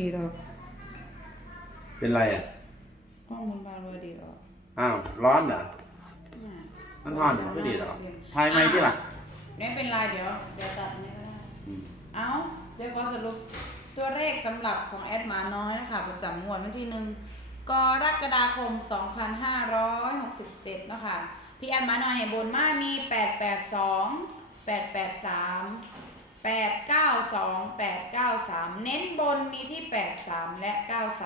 ดีหรอกเป็นไรอะ ห้องบนบานว่าดีหรอกอ้าว ร้อนเหรอเนี่ยมันร้อนก็ดีเหรอทายไหมที่ล่ะ เนี่ยเป็นลายเดี๋ยว เดี๋ยวตัดอันนี้ก็ได้อืม เอาเดี๋ยวขอสรุปตัวเลขสำหรับของแอดหมาน้อยนะคะประจำงวดวันที่หนึ่งกรกฎาคม 2567เนาะค่ะพี่แอดหมาน้อยเนี่ยบนมามี 882 883 892 893 เน้นบนมีที่ 83 และ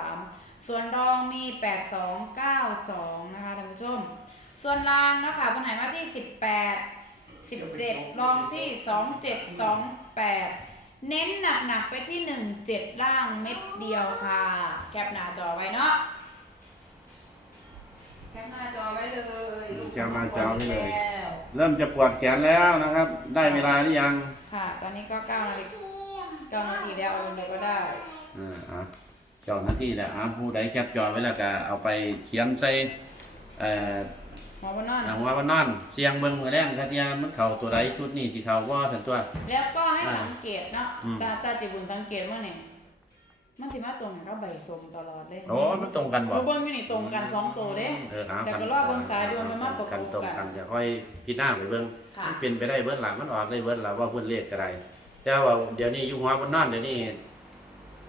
93 ส่วนรองมี 82 92 นะคะท่านผู้ชม ส่วนรางเนาะคะปัญหายมาที่ 18 17 รองที่ 27 28 เน้นหนักหนักๆไปที่ 17 ล่างเม็ดเดียวค่ะ แคปหน้าจอไว้เนาะแคปหน้าจอไว้เลยแคปหน้าจอไว้เลย เริ่มจะปวดแขนแล้วนะครับ ได้เวลาหรือยังค่ะ ตอนนี้ก็9นาฬิกา9นาทีแล้วเอาลงเลยก็ได้อ่าอะเจ้าหน้าที่แหละอะผู้ใดแคปจอไว้แล้วก็เอาไปเขียนใส่เอ่อ หมอวันนอนหนังว่าวันนอนเสียงเบิ่งมือแรงกระเทียมมันเข่าตัวใดชุดนี้ที่เข่าว่าสันตัว แล้วก็ให้อ่าสังเกตเนาะอืม ตาตาจิบุญสังเกตว่าเนี่ย มันสิมาตรงกับใบสมตลอดเลยโอ้มันตรงกันบ่ดูเบิ้งอยู่นี่ตรงกันสองตัวเด้ เออเอาแต่ก็รอบเบิ้งสายดวงมันมาตกกันตตรรงงกักันนจะค่อยพิจารณาไปเบิ่งค่ะ มันเป็นไปได้เบิ้ลหลังมันออกได้เบิ้ลหลังว่าเพิ่นเลขก็ได้แต่ว่าเดี๋ยวนี้อยู่หัวมันนอนเดี๋ยวนี้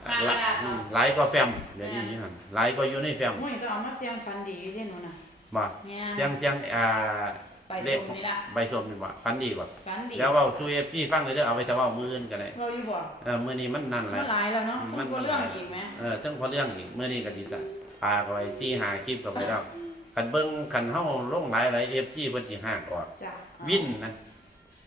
หากระดาษอืเนาะมหลายก็แฟมเดี๋ยวนี้อยู่หั่นหลายก็อยู่ในแฟมมุ้ยก็เอามาเสียงฟันดีอยู่ที่หนูน่ะบ่เนี่ยเสียงเสียงอ่า ใบเลสขมนี่ละใบส้มนี่บ่ฟันดีกว่าฟันดีแล้วเว้าช่วยพี่ฟังเลยเด้อเอาไปแต่ว่ามืออื่นก็ได้เราอยู่บ่เออมื้อนี้มันนั่นแหเมื่ละอหลายแล้วเนาะมัมัน นก็เรื่องอีกไหมเออทั้งพอเรื่องอีกมื้อนี้ก็สิจะปาเข้าไป4 5คลิปก็ไปแล้วคันเบิ่งคันเฮาลงหลายหลาย FC เพิ่นสิหากออกจ้ะวินนะ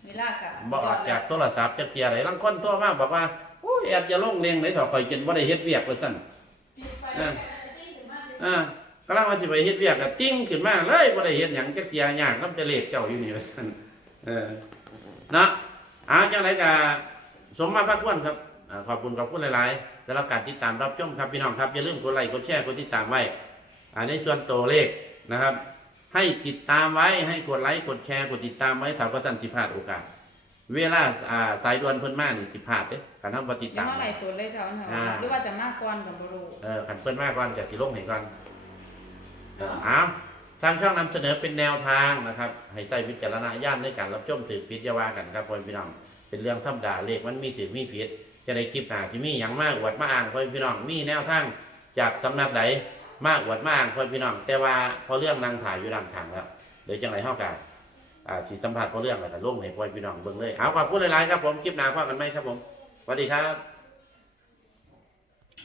เวลากะบ่ออกจากโทรศัพท์จักเที่ยใดลางคนโทรมาบอกว่าโอ้ยแอดจะลงเลี้ยงเลยเถอะข่อยจนบ่ได้เฮ็ดเวียกว่าซั่นปิดไฟเออติ้งถึงมา กเลยอ่ากำลังว่าสิไปเฮ็ดเวียกก็ติ้งขึ้นมาเลยบ่ได้เฮ็ดหยังจักเที่ยยากนำจะเลขเจ้าอยู่นี่ว่าซั่นเออเนาะเอาจังไดก็สมมาพักควรครับอ่าขอบคุณขอบคุณหลายๆสำหรับการติดตามรับชมครับพี่น้องครับอย่าลืมกดไลค์กดแชร์กดติดตามไว้อ่าในส่วนตัวเลขนะครับ ให้ติดตามไว้ให้กดไลค์กดแชร์กดติดตามไว้ถ้าว่าท่านสิพลาดโอกาส เวลาอ่าสายด่วนเพิ่นมานี่สิพลาดเด้การทำบ่ติดเดี๋ยวตามเมื่อไหร่สดเลยเจ้าเหรอ่าอหรือว่าจะมากก่อนกับบรูเออขันเพิ่นมาก่อนจะสิลงให้ก่อนเอออ้าวทางช่องนำเสนอเป็นแนวทางนะครับ ให้ใช้วิจารณญาณในการรับชมถือพิจารณากันครับพ่อพี่น้อง เป็นเรื่องธรรมดาเลขมันมีถือมีผิด จะได้คลิปหน้าที่มีหยังมากอวดมาอ่านพ่อพี่น้อง มีแนวทางจากสำนักใดมากอวดมาอ่านพ่อพี่น้อง แต่ว่าพอเรื่องนางถ่ายอยู่ด้านข้างแล้วเดี๋ยวจังไรเฮากันอ่าสิสัมภาษณ์พอเรื่องแล้วก็ลงให้พ่อพี่น้องเบิ่งเลย เอาขอบคุณหลายๆครับผมคลิปหน้าพบกันไหมครับผมสวัสดีครับ